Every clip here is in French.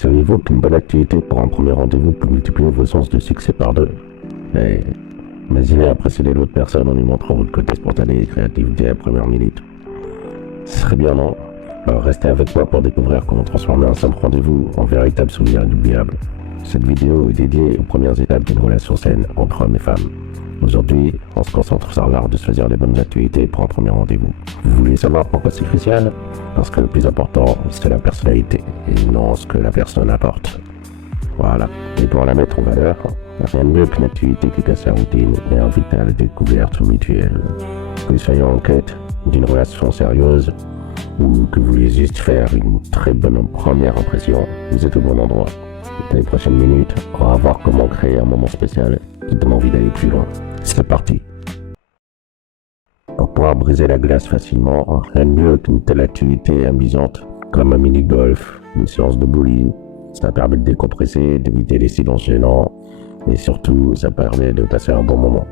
Saviez-vous qu'une bonne activité pour un premier rendez-vous peut multiplier vos chances de succès par deux? Mais imaginez impressionner l'autre personne en lui montrant votre côté spontané et créatif dès la première minute. Ce serait bien, non? Alors restez avec moi pour découvrir comment transformer un simple rendez-vous en véritable souvenir inoubliable. Cette vidéo est dédiée aux premières étapes d'une relation saine entre hommes et femmes. Aujourd'hui, on se concentre sur l'art de choisir les bonnes activités pour un premier rendez-vous. Vous voulez savoir pourquoi c'est crucial? Parce que le plus important, c'est la personnalité, et non ce que la personne apporte. Voilà. Et pour la mettre en valeur, rien de mieux qu'une activité qui casse la routine et invite à la découverte mutuelle. Que vous soyez en quête d'une relation sérieuse, ou que vous voulez juste faire une très bonne première impression, vous êtes au bon endroit. Dans les prochaines minutes, on va voir comment créer un moment spécial qui donne envie d'aller plus loin. C'est parti! Pour pouvoir briser la glace facilement, rien de mieux qu'une telle activité amusante comme un mini-golf, une séance de bowling. Ça permet de décompresser, d'éviter les silences gênants et surtout, ça permet de passer un bon moment.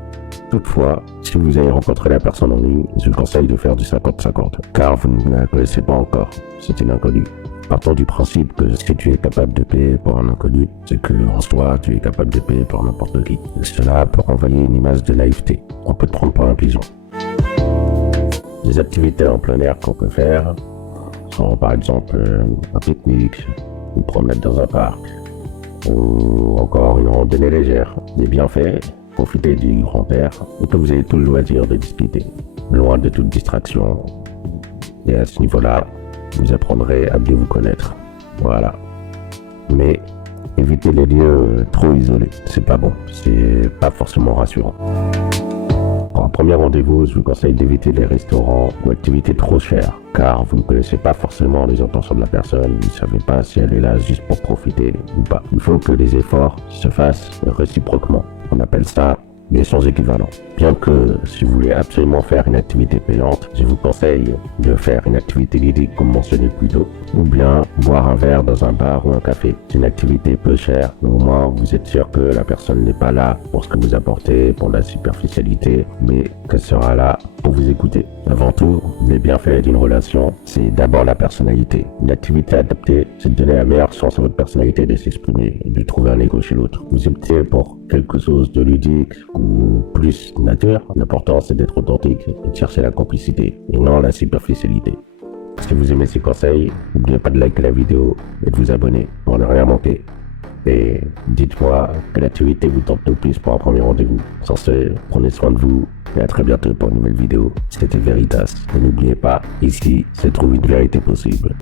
Toutefois, si vous avez rencontré la personne en ligne, je vous conseille de faire du 50-50, car vous ne la connaissez pas encore, c'est une inconnue. Partons du principe que si tu es capable de payer pour un inconnu, c'est que en soi, tu es capable de payer pour n'importe qui. Cela peut renvoyer une image de naïveté. On peut te prendre pour un pigeon. Les activités en plein air qu'on peut faire sont par exemple un pique-nique, une promenade dans un parc, ou encore une randonnée légère. Les bienfaits, profitez du grand air et que vous ayez tout le loisir de discuter, loin de toute distraction. Et à ce niveau-là, vous apprendrez à bien vous connaître. Voilà. Mais évitez les lieux trop isolés. C'est pas bon. C'est pas forcément rassurant. Pour un premier rendez-vous, je vous conseille d'éviter les restaurants ou activités trop chères, car vous ne connaissez pas forcément les intentions de la personne, vous ne savez pas si elle est là juste pour profiter ou pas. Il faut que les efforts se fassent réciproquement. On appelle ça l'échange équivalent. Bien que si vous voulez absolument faire une activité payante, je vous conseille de faire une activité ludique comme mentionné plus tôt, ou bien boire un verre dans un bar ou un café. C'est une activité peu chère, mais au moins vous êtes sûr que la personne n'est pas là pour ce que vous apportez, pour la superficialité, mais qu'elle sera là pour vous écouter. Avant tout, les bienfaits d'une relation, c'est d'abord la personnalité. Une activité adaptée, c'est de donner la meilleure chance à votre personnalité de s'exprimer et de trouver un écho chez l'autre. Vous optez pour quelque chose de ludique ou plus nature, l'important c'est d'être authentique et de chercher la complicité et non la superficialité. Si vous aimez ces conseils, n'oubliez pas de liker la vidéo et de vous abonner pour ne rien manquer. Et dites-moi quelle activité vous tente le plus pour un premier rendez-vous. Sur ce, prenez soin de vous et à très bientôt pour une nouvelle vidéo. C'était Veritas. Et n'oubliez pas, ici se trouve une vérité possible.